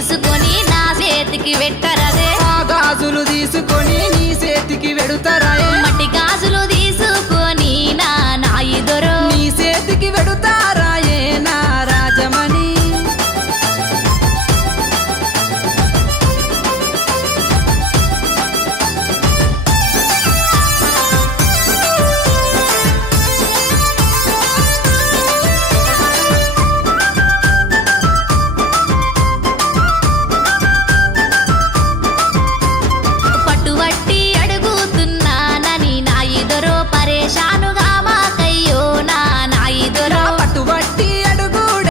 తీసుకొని నా చేతికి పెట్టరదే ఆ గాజులు తీసుకొని నీ చేతికి వెడుతారాయే మట్టి